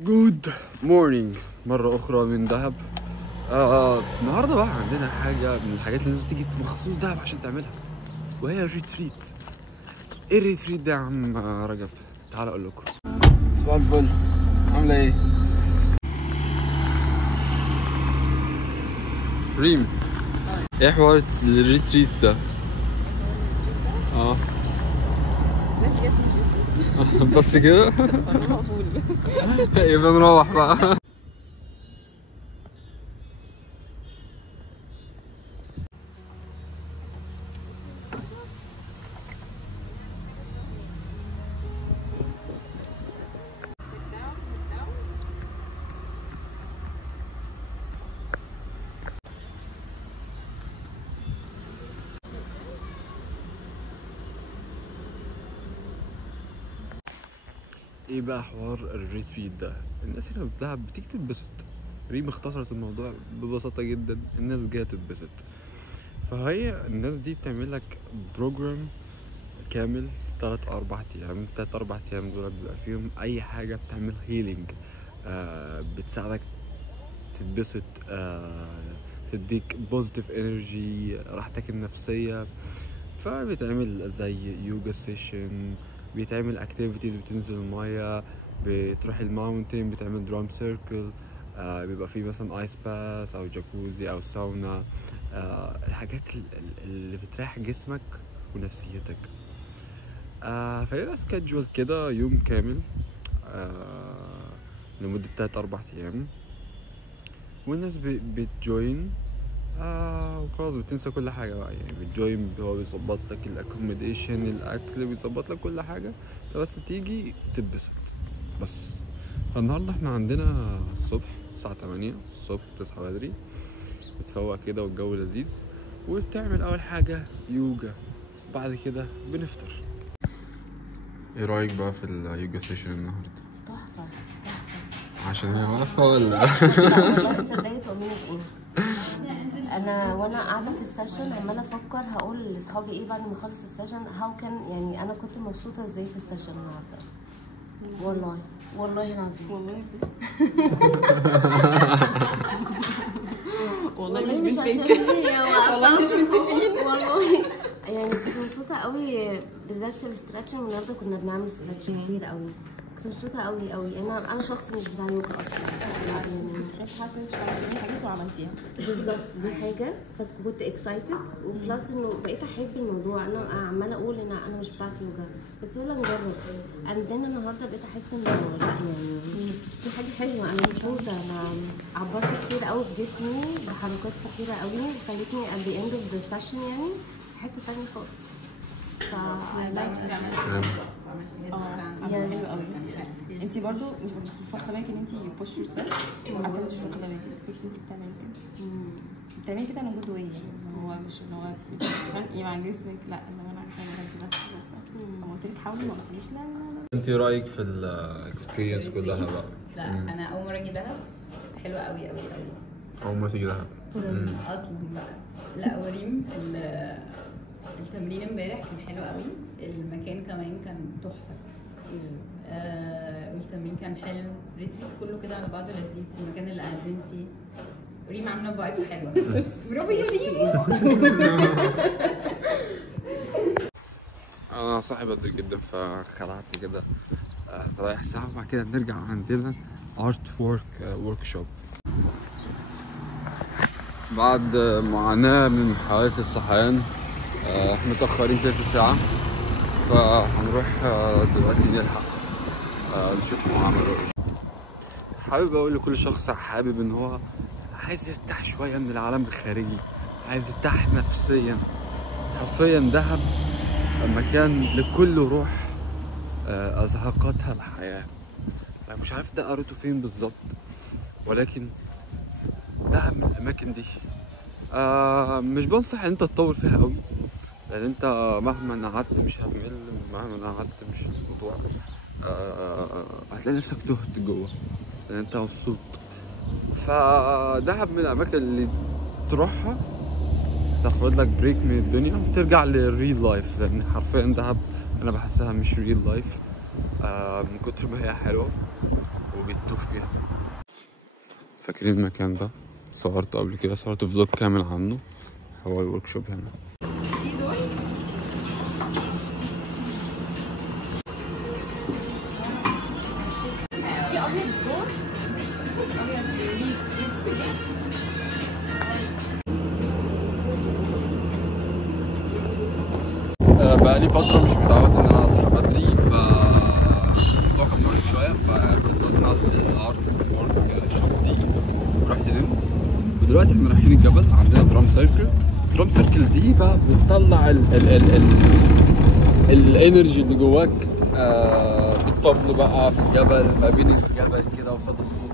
جود مورنينج مرة أخرى من دهب. النهاردة بقى عندنا حاجة من الحاجات اللي لازم تيجي مخصوص دهب عشان تعملها، وهي الريتريت. ايه الريتريت ده يا عم رجب؟ تعال أقول لكم. صباح الفل، عاملة ايه؟ ريم، ايه حوار الريتريت ده؟ ناس جت تنبسط بس كده؟ مقفول. يبقى نروح بقى. ايه بقى حوار الريتريت ده؟ الناس هنا في دهب بتيجي تتبسط. ريم اختصرت الموضوع ببساطة جدا، الناس جاية تتبسط. فهي الناس دي بتعمل لك بروجرام كامل 3 4 أيام. 3 4 أيام دول بيبقى فيهم أي حاجة بتعمل هيلينج، بتساعدك تتبسط، تديك بوزيتيف انرجي، راحتك النفسية. فبيتعمل زي يوجا سيشن، بيتعمل اكتيفيتيز، بتنزل المية، بتروح الماونتين، بتعمل درام سيركل، بيبقى فيه مثلا ايس باس او جاكوزي او ساونا، الحاجات اللي بتريح جسمك ونفسيتك. فيبقى سكادجول كده يوم كامل لمدة 3 4 أيام، والناس بتجوين وخلاص بتنسى كل حاجة بقى. يعني بتجوين، هو بيظبط لك الاكوموديشن، الاكل، بيظبط لك كل حاجة، انت بس تيجي تتبسط بس. فالنهارده احنا عندنا الصبح الساعة 8 الصبح، تصحى بدري، بتفوق كده والجو لذيذ، وبتعمل أول حاجة يوجا، بعد كده بنفطر. ايه رأيك بقى في اليوجا سيشن النهارده؟ تحفة تحفة. عشان هي واقفة ولا؟ والله تصدقي تؤمني بإيه؟ أنا وأنا قاعدة في السيشن عمالة أفكر هقول لأصحابي إيه بعد ما أخلص السيشن. هاو كان يعني أنا كنت مبسوطة إزاي في السيشن النهارده. والله العظيم والله مش عشان هي والله مش متفقين. والله يعني كنت مبسوطة قوي، بالذات في الاسترتشنج. النهارده كنا بنعمل ستريتش كتير قوي، كنت مبسوطة قوي قوي. انا شخص مش بتاع يوجا اصلا يعني، حاسه انك عملتي حاجات وعملتيها بالظبط دي حاجة. فكنت اكسايتد، وبلس انه بقيت احب الموضوع. انا عمالة اقول ان انا مش بتاعت يوجا، بس يلا نجرب. اندن النهارده بقيت احس انه لا، يعني في حاجة حلوة. انا مبسوطة، انا عبرت كتير قوي بجسمي بحركات كتيرة قوي، خلتني at the end of the session يعني في حتة تانية خالص. ف حلو قوي. انت برضو مش واخده بالك ان انت يو بوش يور سيلف، حتى مش واخده بالك فكره انت بتعملي كده من جود واي، يعني هو مش ان هو بتتخانقي مع جسمك، لا ان انا عارفه كده بس لما قلت لك حاولي ما قلتليش لا. انت رايك في الاكسبيرينس كلها بقى؟ لا انا اول مره اجي دهب، حلوه قوي قوي قوي. اول ما تيجي دهب اصلا بقى لا، وريم التمرين امبارح كان حلو قوي، المكان كمان كان تحفه. والتمرين كان حلو، ريتريت كله كده على بعضه لذيذ، المكان اللي قاعدين فيه ريم عامله فايب حلوه. برافو يا ريم. انا صاحي بدري جدا فخلعت كده، رايح ساعة وبعد كده نرجع عندنا ارت ورك شوب. بعد معاناة من حالة الصحيان، متأخرين 3 ساعة، فهنروح دلوقتي نلحق نشوف هم عملوا ايه. حابب اقول لكل شخص حابب ان هو عايز يرتاح شوية من العالم الخارجي، عايز يرتاح نفسيا. حرفيا دهب مكان لكل روح أزهقتها الحياة. أنا مش عارف ده قريته فين بالظبط، ولكن دهب من الأماكن دي. مش بنصح إن أنت تطول فيها قوي، لأن أنت مهما قعدت مش هتمل، مهما قعدت مش الموضوع هتلاقي نفسك تهت جوه لأن أنت مبسوط. فدهب من الأماكن اللي تروحها تاخد لك بريك من الدنيا وترجع للريل لايف، لأن حرفيا دهب أنا بحسها مش ريل لايف من كتر ما هي حلوة وبيتوه فيها. فاكرين المكان ده؟ صورته قبل كده، صورت فلوج كامل عنه. هو الورك شوب هنا. بقالي فترة مش متعود إن أنا أصحى بدري، الموضوع كان مرهق شوية، فكنت لازم أقعد الأرض ورك شوب دي ورحت نمت. ودلوقتي احنا رايحين الجبل، عندنا درام سيركل. درام سيركل دي بقى بتطلع الانرجي اللي جواك بالطبل بقى في الجبل، ما بين الجبل كده وصدى الصوت.